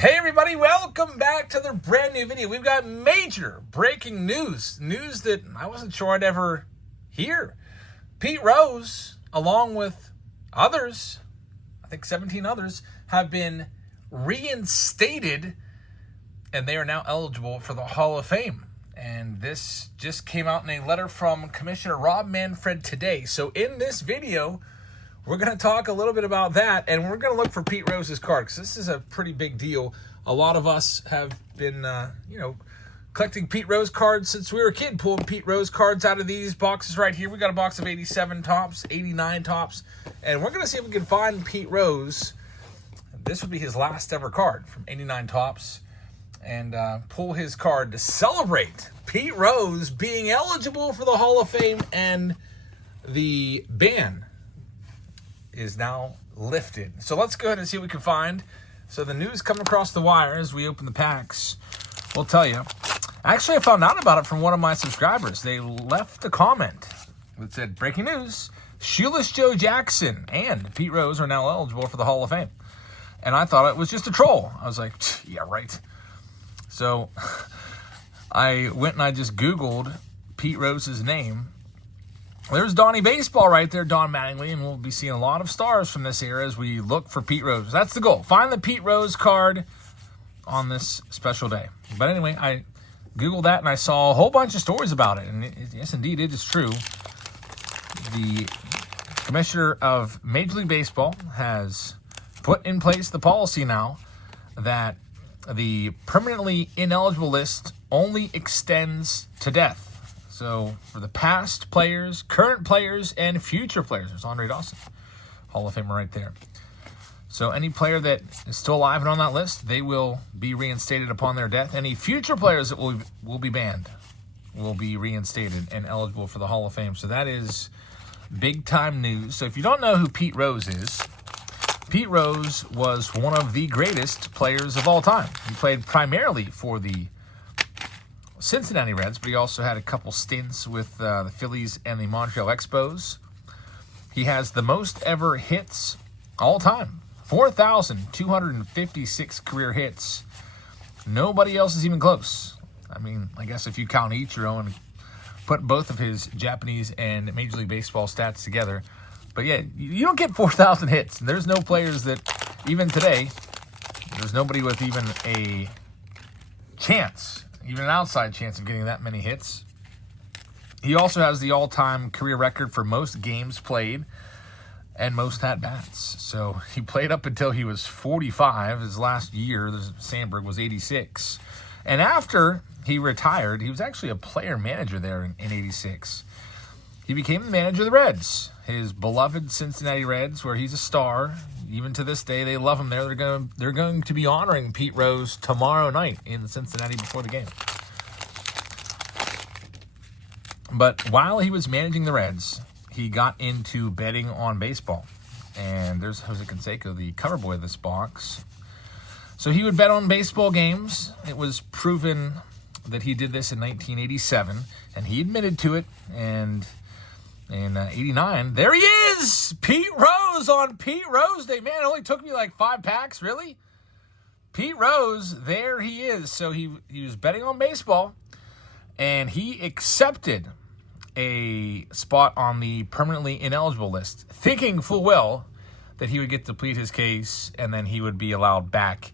Hey everybody, welcome back to the brand new video. We've got major breaking news that I wasn't sure I'd ever hear. Pete Rose, along with others, I think 17 others, have been reinstated and they are now eligible for the Hall of Fame. And this just came out in a letter from Commissioner Rob Manfred today. So in this video, we're going to talk a little bit about that, and we're going to look for Pete Rose's card, because this is a pretty big deal. A lot of us have been, collecting Pete Rose cards since we were a kid, pulling Pete Rose cards out of these boxes right here. We got a box of 87 tops, 89 tops, and we're going to see if we can find Pete Rose. This would be his last ever card from 89 tops, and pull his card to celebrate Pete Rose being eligible for the Hall of Fame, and the ban is now lifted. So let's go ahead and see what we can find. So the news coming across the wire as we open the packs, we'll tell you. Actually, I found out about it from one of my subscribers. They left a comment that said, breaking news, Shoeless Joe Jackson and Pete Rose are now eligible for the Hall of Fame. And I thought it was just a troll. I was like, yeah, right. So I went and I just Googled Pete Rose's name. There's Donnie Baseball right there, Don Mattingly, and we'll be seeing a lot of stars from this era as we look for Pete Rose. That's the goal. Find the Pete Rose card on this special day. But anyway, I Googled that and I saw a whole bunch of stories about it. And yes, indeed, it is true. The commissioner of Major League Baseball has put in place the policy now that the permanently ineligible list only extends to death. So for the past players, current players, and future players, there's Andre Dawson, Hall of Famer right there. So any player that is still alive and on that list, they will be reinstated upon their death. Any future players that will be banned will be reinstated and eligible for the Hall of Fame. So that is big time news. So if you don't know who Pete Rose is, Pete Rose was one of the greatest players of all time. He played primarily for the Cincinnati Reds, but he also had a couple stints with the Phillies and the Montreal Expos. He has the most ever hits all time, 4,256 career hits. Nobody else is even close. I mean, I guess if you count Ichiro and put both of his Japanese and Major League Baseball stats together. But yeah, you don't get 4,000 hits. There's no players that, even today, there's nobody with even a chance, even an outside chance of getting that many hits. He also has the all-time career record for most games played and most at-bats. So he played up until he was 45. His last year, Sandberg, was 86. And after he retired, he was actually a player manager there in 86. He became the manager of the Reds, his beloved Cincinnati Reds, where he's a star. Even to this day, they love him there. They're going to be honoring Pete Rose tomorrow night in Cincinnati before the game. But while he was managing the Reds, he got into betting on baseball. And there's Jose Canseco, the cover boy of this box. So he would bet on baseball games. It was proven that he did this in 1987, and he admitted to it. And in 89, there he is! Pete Rose on Pete Rose Day. Man, it only took me like 5 packs, really? Pete Rose, there he is. So he was betting on baseball, and he accepted a spot on the permanently ineligible list, thinking full well that he would get to plead his case, and then he would be allowed back.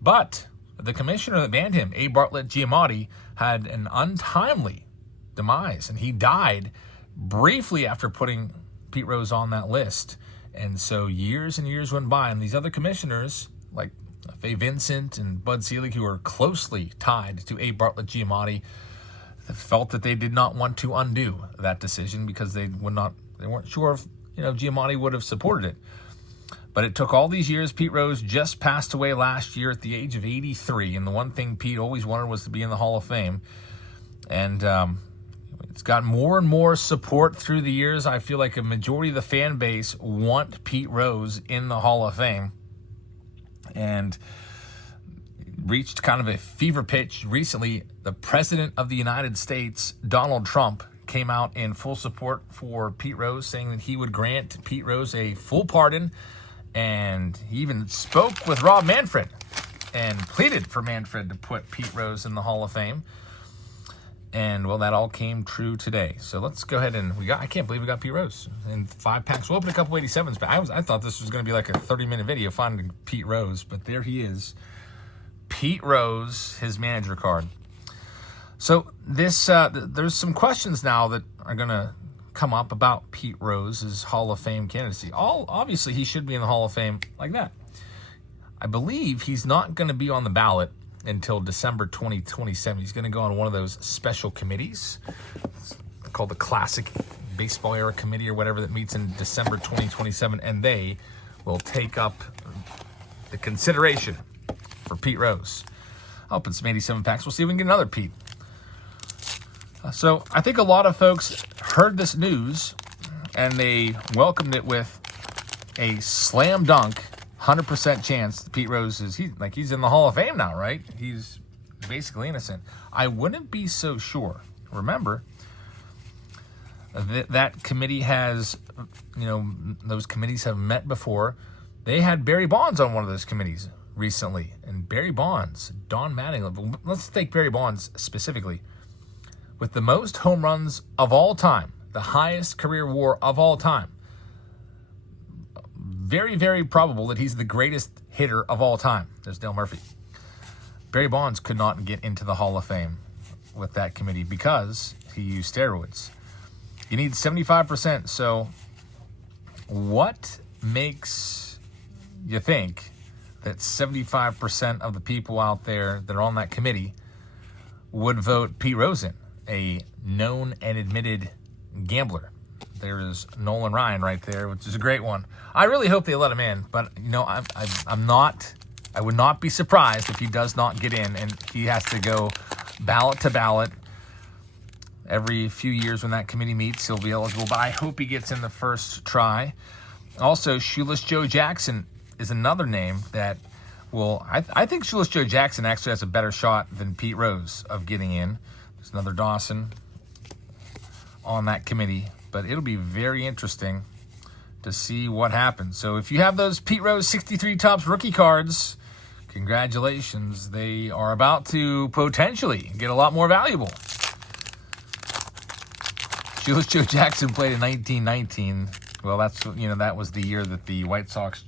But the commissioner that banned him, A. Bartlett Giamatti, had an untimely demise, and he died briefly after putting Pete Rose on that list. And so years and years went by, and these other commissioners, like Fay Vincent and Bud Selig, who are closely tied to A. Bartlett Giamatti, felt that they did not want to undo that decision because they weren't sure if Giamatti would have supported it. But it took all these years. Pete Rose just passed away last year at the age of 83, and the one thing Pete always wanted was to be in the Hall of Fame. And it's got more and more support through the years. I feel like a majority of the fan base want Pete Rose in the Hall of Fame. And reached kind of a fever pitch recently. The President of the United States, Donald Trump, came out in full support for Pete Rose, saying that he would grant Pete Rose a full pardon. And he even spoke with Rob Manfred and pleaded for Manfred to put Pete Rose in the Hall of Fame. And, well, that all came true today. So let's go ahead and I can't believe we got Pete Rose in 5 packs. We'll open a couple 87s, but I thought this was going to be like a 30-minute video finding Pete Rose, but there he is. Pete Rose, his manager card. So this there's some questions now that are going to come up about Pete Rose's Hall of Fame candidacy. Obviously, he should be in the Hall of Fame like that. I believe he's not going to be on the ballot until December 2027. He's going to go on one of those special committees. It's called the Classic Baseball Era Committee or whatever, that meets in December 2027, and they will take up the consideration for Pete Rose. I'll open some 87 packs. We'll see if we can get another Pete. So I think a lot of folks heard this news and they welcomed it with a slam dunk, 100% chance Pete Rose is he's in the Hall of Fame now, right? He's basically innocent. I wouldn't be so sure. Remember, that committee has, those committees have met before. They had Barry Bonds on one of those committees recently. And Barry Bonds, Don Mattingly, let's take Barry Bonds specifically. With the most home runs of all time, the highest career WAR of all time, very, very probable that he's the greatest hitter of all time. There's Dale Murphy. Barry Bonds could not get into the Hall of Fame with that committee because he used steroids. You need 75%. So what makes you think that 75% of the people out there that are on that committee would vote Pete Rose in, a known and admitted gambler? There is Nolan Ryan right there, which is a great one. I really hope they let him in, but I would not be surprised if he does not get in and he has to go ballot to ballot. Every few years when that committee meets, he'll be eligible, but I hope he gets in the first try. Also, Shoeless Joe Jackson is another name that I think Shoeless Joe Jackson actually has a better shot than Pete Rose of getting in. There's another Dawson on that committee, but it'll be very interesting to see what happens. So if you have those Pete Rose 63 Topps rookie cards, congratulations. They are about to potentially get a lot more valuable. Shoeless Joe Jackson played in 1919. Well, that was the year that the White Sox,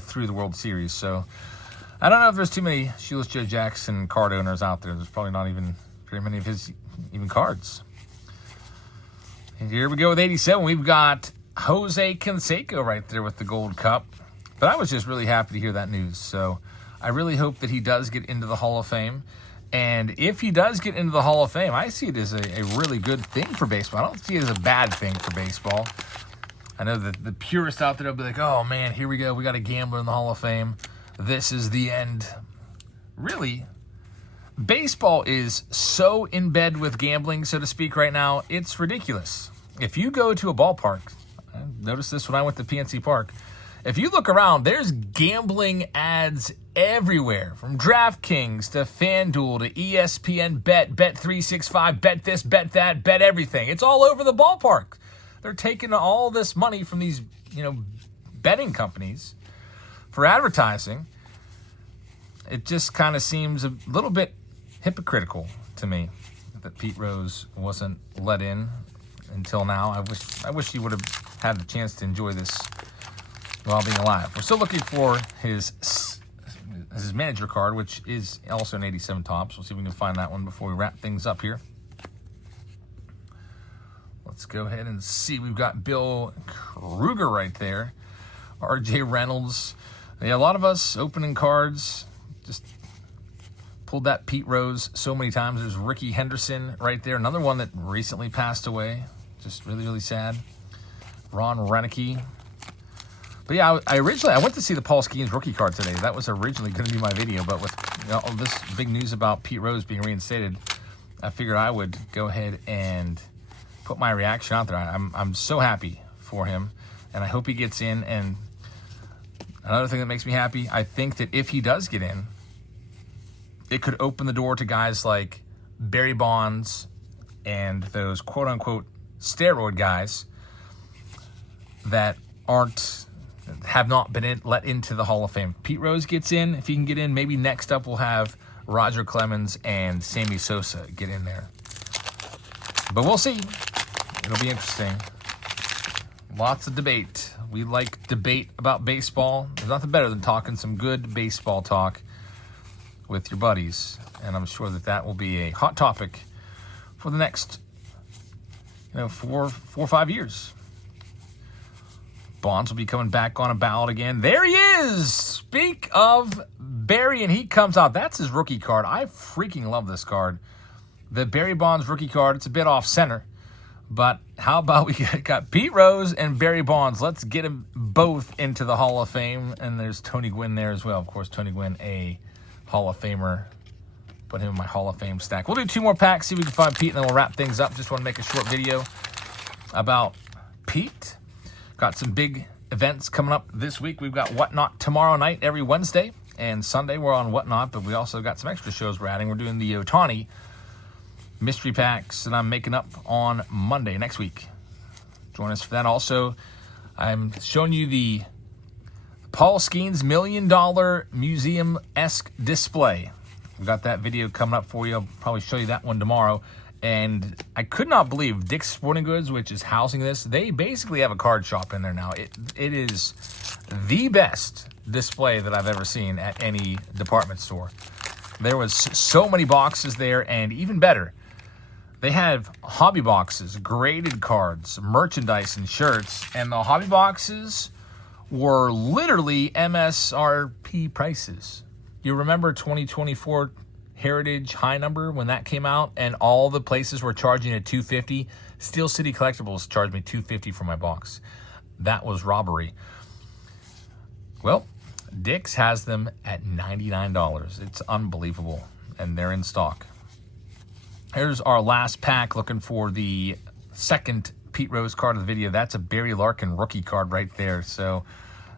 threw the World Series. So I don't know if there's too many Shoeless Joe Jackson card owners out there. There's probably not even very many of his even cards. And here we go with 87. We've got Jose Canseco right there with the Gold Cup. But I was just really happy to hear that news. So I really hope that he does get into the Hall of Fame. And if he does get into the Hall of Fame, I see it as a really good thing for baseball. I don't see it as a bad thing for baseball. I know that the purists out there will be like, oh, man, here we go. We got a gambler in the Hall of Fame. This is the end. Really, baseball is so in bed with gambling, so to speak, right now, it's ridiculous. If you go to a ballpark, I noticed this when I went to PNC Park, if you look around, there's gambling ads everywhere, from DraftKings to FanDuel to ESPN Bet, Bet365, Bet this, Bet that, Bet everything. It's all over the ballpark. They're taking all this money from these, betting companies for advertising. It just kind of seems a little bit hypocritical to me that Pete Rose wasn't let in until now. I wish he would have had the chance to enjoy this while being alive. We're still looking for his manager card, which is also an 87 Topps. We'll see if we can find that one before we wrap things up here. Let's go ahead and see. We've got Bill Kruger right there. R.J. Reynolds. Yeah, a lot of us opening cards just pulled that Pete Rose so many times. There's Ricky Henderson right there. Another one that recently passed away. Just really, really sad. Ron Renicky. But yeah, I went to see the Paul Skeens rookie card today. That was originally going to be my video, but with all this big news about Pete Rose being reinstated, I figured I would go ahead and put my reaction out there. I'm so happy for him, and I hope he gets in. And another thing that makes me happy, I think that if he does get in, it could open the door to guys like Barry Bonds and those quote-unquote steroid guys that aren't have not been let into the Hall of Fame. Pete Rose gets in. If he can get in, maybe next up we'll have Roger Clemens and Sammy Sosa get in there. But we'll see. It'll be interesting. Lots of debate. We like debate about baseball. There's nothing better than talking some good baseball talk with your buddies. And I'm sure that that will be a hot topic for the next 4 or 5 years. Bonds will be coming back on a ballot again. There he is! Speak of Barry, and he comes out. That's his rookie card. I freaking love this card. The Barry Bonds rookie card. It's a bit off center. But how about we got Pete Rose and Barry Bonds? Let's get them both into the Hall of Fame. And there's Tony Gwynn there as well. Of course, Tony Gwynn, a Hall of Famer. Put him in my Hall of Fame stack. We'll do 2 more packs, see if we can find Pete, and then we'll wrap things up. Just want to make a short video about Pete. Got some big events coming up this week. We've got Whatnot tomorrow night, every Wednesday. And Sunday, we're on Whatnot. But we also got some extra shows we're adding. We're doing the Ohtani mystery packs that I'm making up on Monday next week. Join us for that. Also, I'm showing you the Paul Skeens $1 Million Museum-esque display. We've got that video coming up for you. I'll probably show you that one tomorrow. And I could not believe Dick's Sporting Goods, which is housing this, they basically have a card shop in there now. It is the best display that I've ever seen at any department store. There was so many boxes there, and even better, they have hobby boxes, graded cards, merchandise, and shirts. And the hobby boxes were literally MSRP prices. You remember 2024 Heritage High Number when that came out, and all the places were charging at $250. Steel City Collectibles charged me $250 for my box. That was robbery. Well, Dick's has them at $99. It's unbelievable, and they're in stock. Here's our last pack, looking for the second Pete Rose card of the video. That's a Barry Larkin rookie card right there, so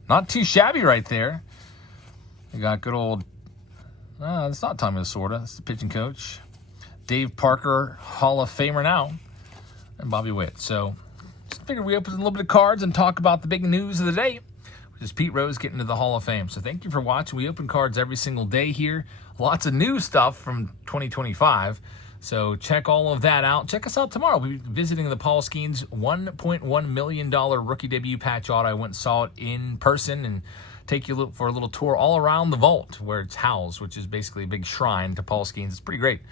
not too shabby right there. We got good old, it's not Tommy Lasorda, it's the pitching coach. Dave Parker, Hall of Famer now, and Bobby Witt. So just figured we open a little bit of cards and talk about the big news of the day, which is Pete Rose getting to the Hall of Fame. So thank you for watching. We open cards every single day here. Lots of new stuff from 2025. So check all of that out. Check us out tomorrow. We'll be visiting the Paul Skeens $1.1 million rookie debut patch auto. I went and saw it in person and take you for a little tour all around the vault where it's housed, which is basically a big shrine to Paul Skeens. It's pretty great.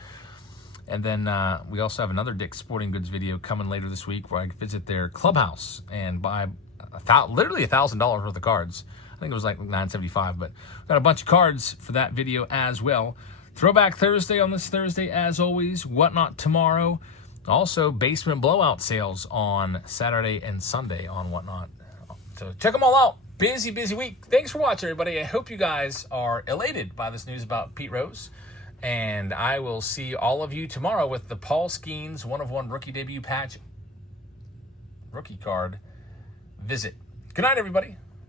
And then we also have another Dick's Sporting Goods video coming later this week where I visit their clubhouse and buy literally $1,000 worth of cards. I think it was like $975, but got a bunch of cards for that video as well. Throwback Thursday on this Thursday, as always. Whatnot tomorrow. Also, basement blowout sales on Saturday and Sunday on Whatnot. So check them all out. Busy, busy week. Thanks for watching, everybody. I hope you guys are elated by this news about Pete Rose. And I will see all of you tomorrow with the Paul Skeens 1/1 rookie debut patch rookie card visit. Good night, everybody.